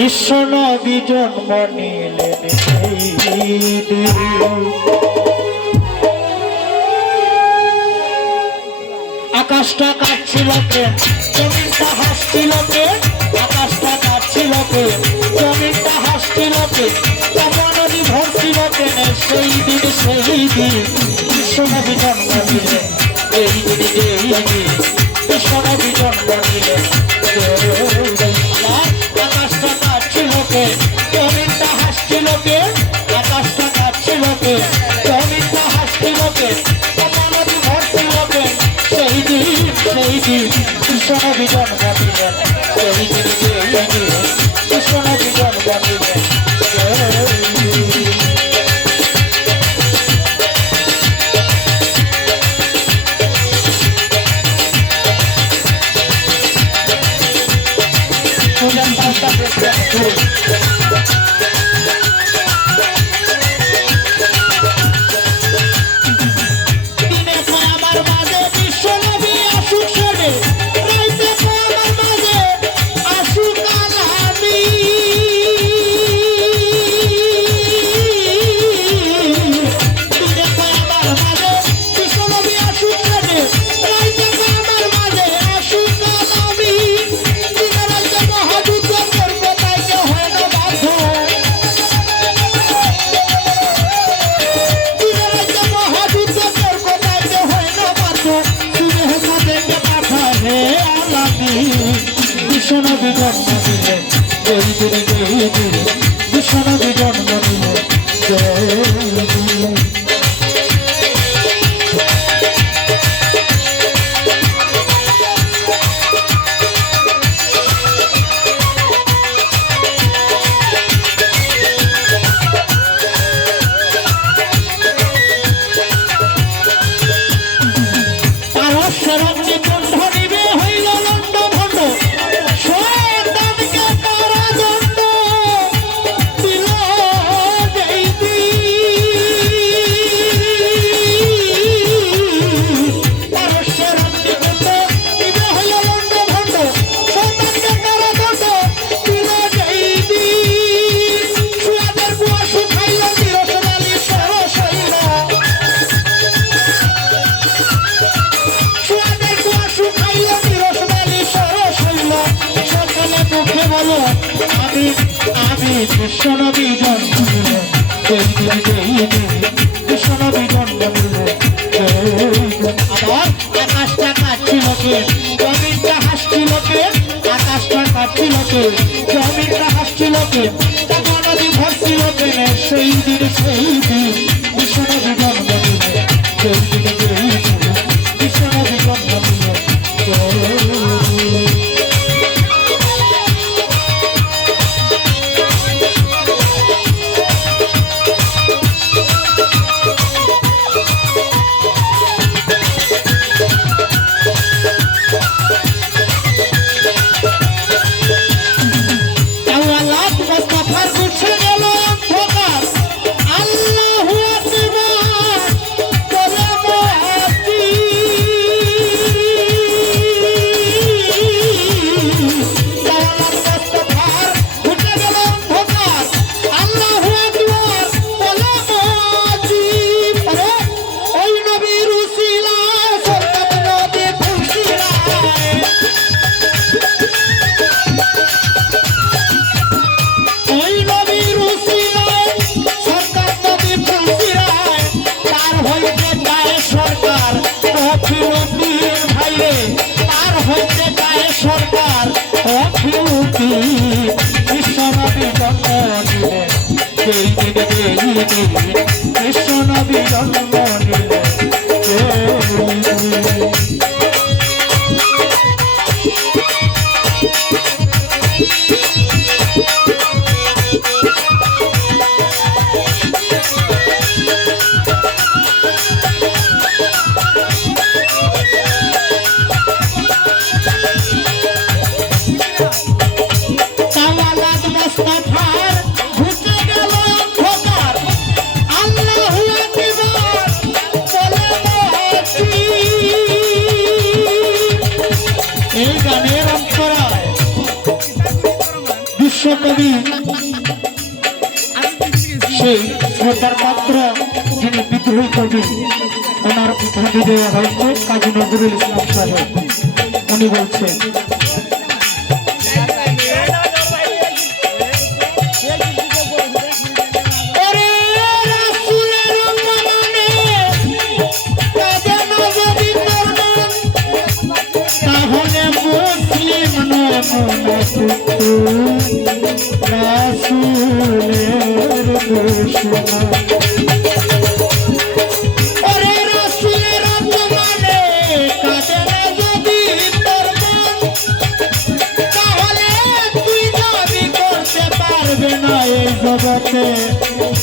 বিশ্বনবী জন্ম নিলেন সেই দিন। আকাশটা কাঁপছিল প্রেম, জমিনটা হাসছিল প্রেম। আকাশটা কাঁপছিল প্রেম, জমিনটা হাসছিল প্রেম। নদী ভরছিল প্রেমে সেই দিন সেই দিন। বিশ্বনবী জন্ম নিলেন এই দিন এই দিন। বিশ্বনবী জন্ম নিলেন আকাশটা কাঁপছিল প্রেম, জমিনটা হাসছিল প্রেম। আকাশটা কাঁপছিল প্রেম, জমিনটা হাসছিল প্রেম। নদী ভরছিল প্রেম সেই দিন সেই দিন। বিশ্বনবী জন্ম নিলেন সেই দিন সেই দিন। বিশ্বনবী জন্ম নিলেন বিশ্বনবী জন্ম নিলেন এই দিন এই দিন। বিশ্বনবী জন্ম নিলেন আমি বিশ্বনবী জন্ম নিলেন এই দিন এই দিন। বিশ্বনবী জন্ম নিলেন আবার আকাশটা কাঁপছিল কে, জমিনটা হাসছিল কে। আকাশটা কাঁপছিল কে, জমিনটা হাসছিল কে। নদী ভরছিল প্রেমে সেই দিন সেই দিন। বিশ্বনবী জন্ম নিলেন সেই দিন সেই দিন। বিশ্বনবী জন্ম নিলেন সরকার অফিউতি। বিশ্বনবী জন্ম নিলেন সেই দিন এই দিন। বিশ্বনবী জন্ম নিলেন কবি সেই শ্রদ্ধার পাত্র যিনি বিদ্রোহী কবি ওনার উদ্বোধন দেওয়া হয়েছে কাজী নজরুল ইসলাম সাহেব। উনি বলছেন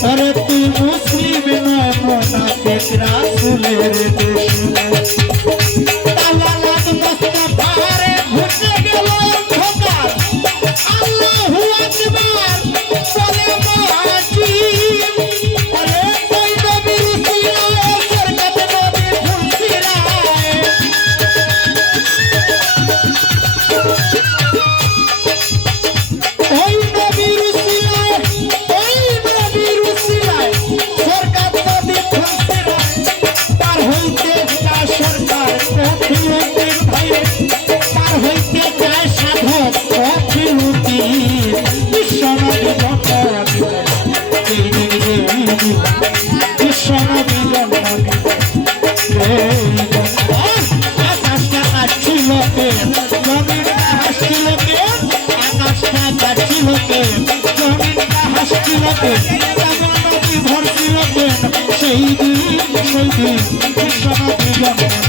अरे तू मुस्लिम नय मुनाफिक रासुलेर दुश्मन तावालात मुस्तफा रे घुसे गेल अंधकार अल्लाहु আকবার বলে মাজি अरे कोई नबी रसूल सरकत नबी फुलसिराए कोई नबी সেই দিন বিশ্বনাথ